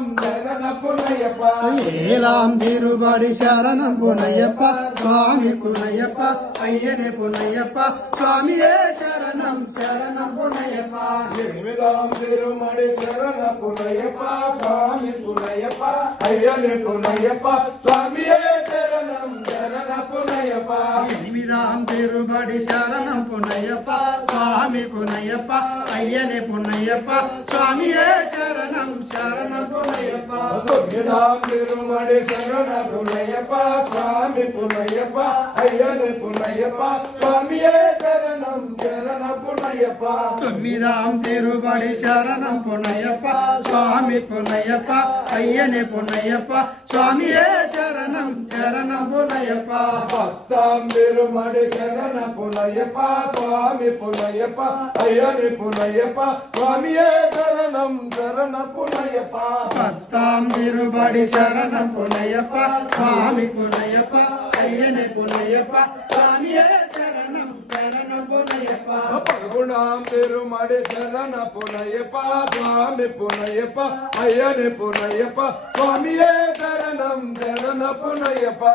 சரணம் சரண புனையப்பா ஏலாம் திருபடி சரணம் புனையப்பா சுவாமி புனையப்பா ஐயனே புனையப்பா சுவாமியே சரணம் சரணம் புனையப்பா எனிமிதாம் திருமடி சரண புனையப்பா சுவாமி புனையப்பா ஐயனே புனையப்பா சுவாமியே சரணம் சரண புனையப்பா எனிமிதாம் திருபடி சரணம் புனையப்பா சுவாமி புனையப்பா ஐயனே புனையப்பா சுவாமியே சரணம் சரணம் புனையப்பா தொன்னிதாம் திருமடி சரண புனையப்பா சுவாமி புனையப்பா ஐயனே புனையப்பா சுவாமியே சரணம் சரண புனையப்பா తొమ్మిదాం తిరుబడి శరణం పునయ్యప్ప స్వామి పునయ్యప్ప అయ్యనే పునయ్యప్ప స్వామియే శరణం శరణం పునయ్యప్ప பத்தாம் திருமடி சரண புனையப்பா சுவாமி புனையப்பா ஐயனே புனையப்பா சுவாமியே சரணம் சரண புனையப்பா పత్తాం తిరుబడి శరణం పునయ్యప్ప స్వామి పునయ్యప్ప అయ్యనే పునయ్యప్ప స్వామియే శరణం శరణం పునయ్యప్ప பகுணாம் திருமடி சரண புனையப்பா சுவாமி புனையப்பா ஐயனே புனையப்பா சுவாமியே சரணம் சரண புனையப்பா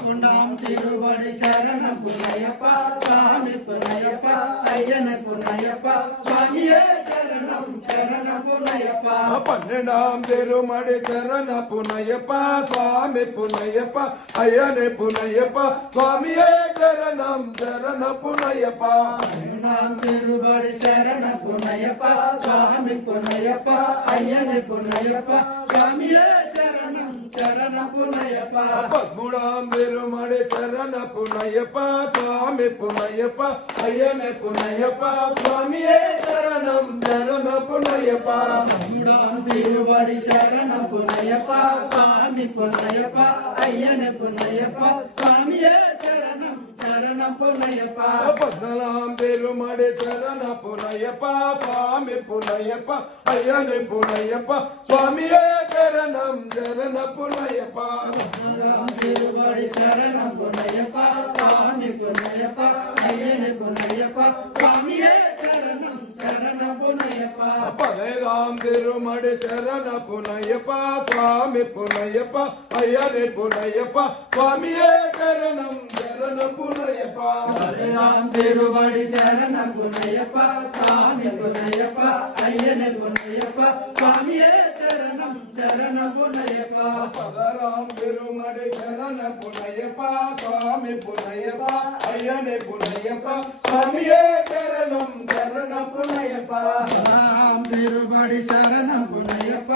గుండాం తిరుబడి శరణం పునయ్యప్ప స్వామి పునయ్యప్ప అయ్యనే పునయ్యప్ప స్వామియే శరణం శరణం పునయ్యప్ప பன்னெண்டாம் திருமடி சரண புனையப்பா சுவாமி புனையப்பா ஐயனே புனையப்பா சுவாமியே சரணம் சரண புனையப்பா గుండాం తిరుబడి శరణం పునయ్యప్ప స్వామి పునయ్యప్ప అయ్యనే పునయ్యప్ప స్వామియే శరణం శరణం పునయ్యప్ప பத்முடாம் திருமடி சரண புனையப்பா சுவாமி புனையப்பா ஐயனே புனையப்பா சுவாமியே சரணம் சரண புனையப்பா గుండాం తిరుబడి శరణం పునయ్యప్ప స్వామి పునయ్యప్ప అయ్యనే పునయ్యప్ప స్వామియే శరణం శరణం పునయ్యప్ప பதினாலாம் திருமடி சரண புனையப்பா சுவாமி புனையப்பா ஐயனே புனையப்பா சுவாமியே சரணம் சரண புனையப்பா తిరుబడి శరణం పునయ్యప్ప స్వామి పునయ్యప్ప అయ్యనే పునయ్యప్ప స్వామియే శరణం శరణం పునయ్యప్ప பதினேழாம் திருமடி சரண புனையப்பா சுவாமி புனையப்பா ஐயனே புனையப்பா சுவாமியே சரணம் சரண புனையப்பா పదినాం తిరుబడి శరణం పునయ్యప్ప స్వామి పునయ్యప్ప అయ్యనే పునయ్యప్ప స్వామియే శరణం శరణం పునయ్యప్ప பதராம் திருமடி சரண புனையப்பா சுவாமி புனையப்பா ஐயனே புனையப்பா சுவாமியே சரணம் சரண புனையப்பா పదహాం తిరుబడి శరణం పునయ్యప్ప